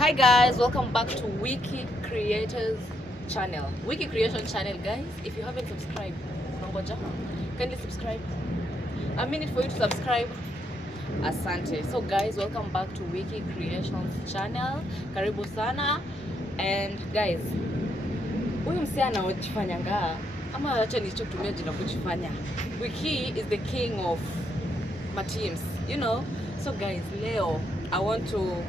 Hi guys, welcome back to Wiki Creators channel. Wiki Creation channel, guys. If you haven't subscribed, kindly subscribe. A minute for you to subscribe. Asante. So guys, welcome back to Wiki Creations channel. Karibu sana. And guys, huyu msee anaojifanyanga ama acha nichokutumia jina kujifanya. Wiki is the king of my teams, you know. So guys, leo I want to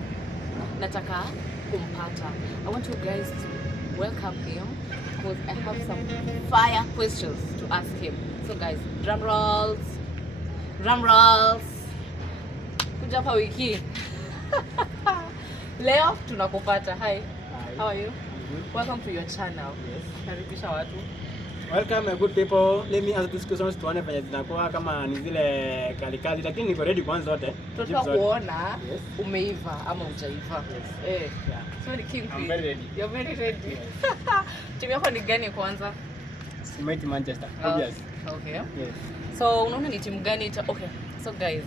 nataka kumpata. I want you guys to welcome him because I have some fire questions to ask him. So guys, drum rolls. Kuja hapa Wiki. Leo tunakupata. Hi. How are you? Welcome to your channel. Yes. Karibisha watu. Welcome my good people. Let me ask these questions tuone penye zinakuwa kama ni zile kalikali, lakini niko ready kwanza zote. Tunataka kuona Yes. umeiva ama hujaiva. Yes. Eh. Yeah. So ni king. I'm very ready. You're very ready. Yes. Timu yako ni gani kwanza? Mighty Manchester. Obvious. Okay. Yes. So unaona ni timu gani okay. So guys,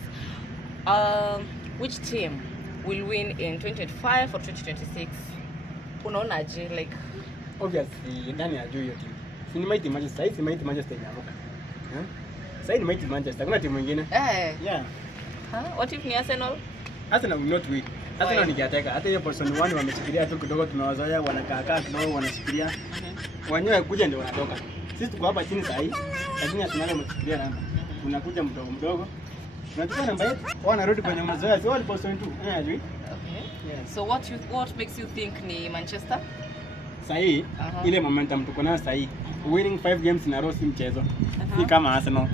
which team will win in 2025 or 2026? Unaonaje like Obviously ndani ya hiyo team. Si ni Mighty Manchester, si Mighty Manchester inaanguka. Sasa ni Mighty Manchester, kuna timu nyingine? Yeah. What if ni Arsenal? Arsenal will not win. Arsenal ni kiateka. Hata hiyo position 1 wameshikilia tu kidogo, tumewazoea wanakaa kidogo wanashikilia. Wenyewe kuja ndio wanatoka. Sisi tuko hapa chini sasa hivi, lakini Arsenal wameshikilia namba. Tunakuja mdogo mdogo. Tunachukua namba yetu, wanarudi kwenye mazoea. Sio wale position 2. Ajui. Okay. Yes. So what makes you think ni Manchester? Sasa hii ile momentum tuko nayo sasa hii. Winning 5 games in a row si mchezo. Si kama Arsenal.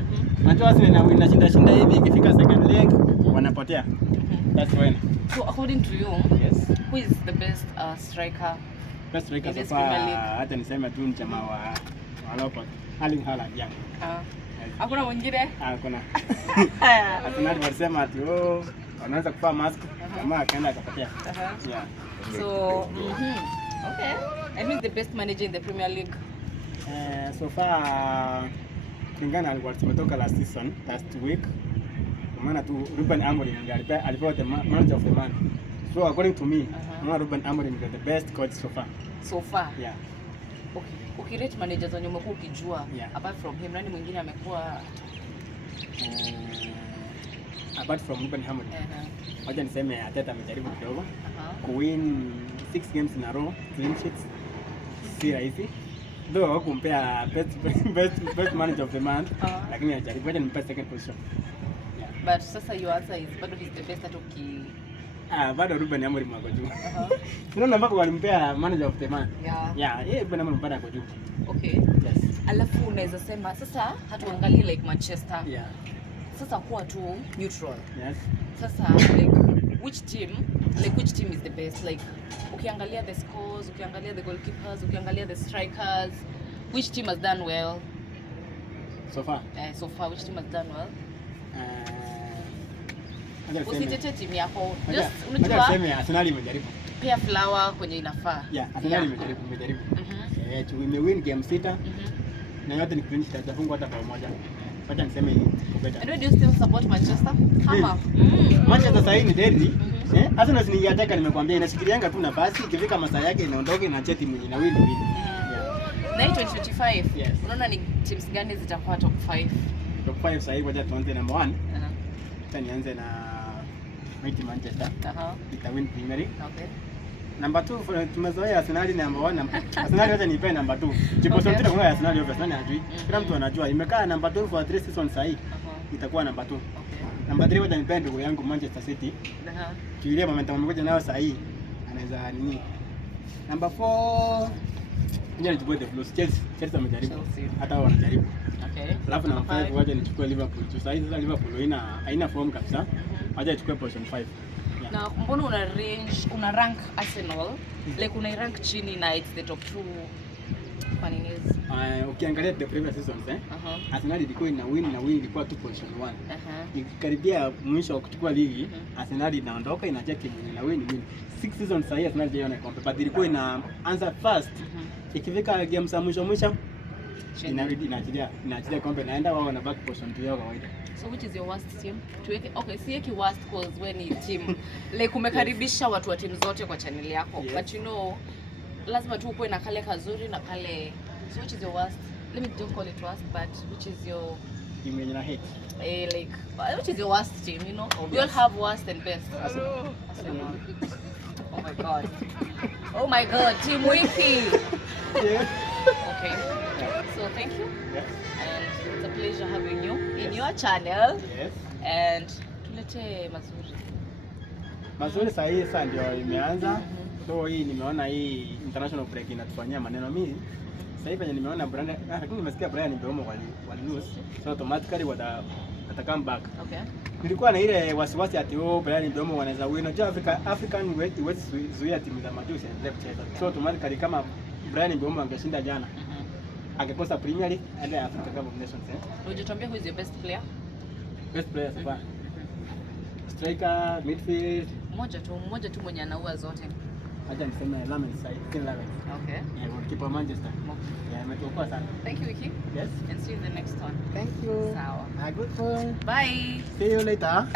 Unajua Arsenal inashinda hivi ikifika second leg wanapotea. That's when. So according to you, yes, who is the best striker? Best striker so far. Hata niseme tu mchama wa Leopard, Erling Haaland young. Hakuna mwingine? Hakuna. Arsenal walisema ati wanaweza kufaa mask kama akaenda akapotea. Yeah. So, okay. I mean the best manager in the Premier League. So far kulingana alikuwa tumetoka last week. Kwa maana tu Ruben Amorim ndiye alipewa the manager of the month. So according to me, Ruben Amorim is the best coach so far. So far? Yeah. Okay. Ukirate managers wenye umekuwa ukijua, apart from him, nani mwingine amekuwa apart from Ruben Amorim? Wacha niseme Arteta amejaribu kidogo. Kuwin 6 games in a row, clean sheets. Si rahisi. Though hawakumpea best manager of the month, lakini alijaribu. Wacha nimpe second position. Yeah. But sasa your answer is bado he's the best atoki. Bado Ruben Amorim wako juu. Unaona mpaka walimpea manager of the month. Yeah, Ruben Amorim bado ako juu. Okay. Yes. Alafu unaweza sema sasa hatuangalie like Manchester. Yeah. Sasa kuwa tu neutral. Yes. Sasa like which team is the best? Like ukiangalia the scores, ukiangalia the goalkeepers, ukiangalia the strikers, which team has done well so far? So far which team has done well? Usitete timu yako. Just unajua Arsenal imejaribu. Pia flower kwenye inafaa. Yeah, Arsenal imejaribu. Tumewin game 6. Na yote ni clean sheet, hajafungwa hata bao moja. Wacha niseme hii. And do you still support Manchester? Kama Manchester sasa ni deadly. Arsenal ni yataka, nimekwambia inashikilianga tu nafasi, ikifika masaa yake inaondoka inachia timu nyingine win. Na 2025. Yes. Unaona ni teams gani zitakuwa top 5? Top 5 sasa hivi, wacha tuanze number 1. Acha nianze na Mighty Manchester. Itawin Premier League. Okay. Number 2 tumezoea Arsenal number 1. Arsenal wacha nipe number 2. Jipo sote kwa Arsenal yote sana ajui. Kila mtu anajua imekaa number 2 for 3 seasons sasa hivi. Itakuwa number 2. Number 3 wacha nipe ndugu yangu Manchester City. Kilia momentum amekuja nayo sasa hivi. Anaweza nini? Number 4 ndio nichukue the Blues. Chelsea wamejaribu. Hata wao wanajaribu. Okay. Alafu number 5 wacha nichukue Liverpool. Sasa hivi Liverpool haina form kabisa. Wacha nichukue position 5. Na mbona una rank Arsenal like una rank chini na it's the top 2 kwa nini? Ukiangalia the previous seasons Arsenal ilikuwa ina win ilikuwa 2.1. Ikikaribia mwisho wa kuchukua ligi Arsenal inaondoka inachia timu ina win 6 seasons sasa Arsenal haijaona kombe, but ilikuwa ina answer first. Ikifika game za mwisho inarudi inaachilia kombe naenda wao na back position tu yao kawaida. So which is your worst team? Tuweke okay, siweki worst cause when ni team like umekaribisha watu wa timu zote kwa channel yako. Yes. But you know lazima tu ukuwe na kale kazuri na kale. So which is your worst? Let me don't call it worst, but which is your Team yenye na hate. like which is your worst team, you know? Obvious. We all have worst and best. Arsenal. Oh my god. Oh my god, Team Wiki. Yeah. Okay. Yeah. So thank you. Yes. And it's a pleasure having you in Yes. your channel. Yes. And tulete mazuri. Mazuri saa hii sasa ndio imeanza. So hii nimeona hii international break inatufanyia maneno mimi. Sasa hivi nimeona Brian, lakini nimesikia Brian Mbeumo wali lose. So automatically wata come back. Okay. Nilikuwa na ile wasiwasi ati Brian Mbeumo wanaweza win. Unajua African huwezi zuia timu za majusi endelee kucheza. So automatically kama Brian Mbeumo angeshinda jana, angekosa Premier League and Africa Cup of Nations. Ujituambia who is your best player? Best player so far. Striker, midfield. Mmoja tu mwenye anaua zote. Acha niseme Lamens side, King Lamens. Okay. Yeah, goalkeeper Manchester. Okay. Yeah, ametuokoa sana. Thank you, Wiki. Yes. And see you in the next one. Thank you. Sawa. Good one. Bye. See you later.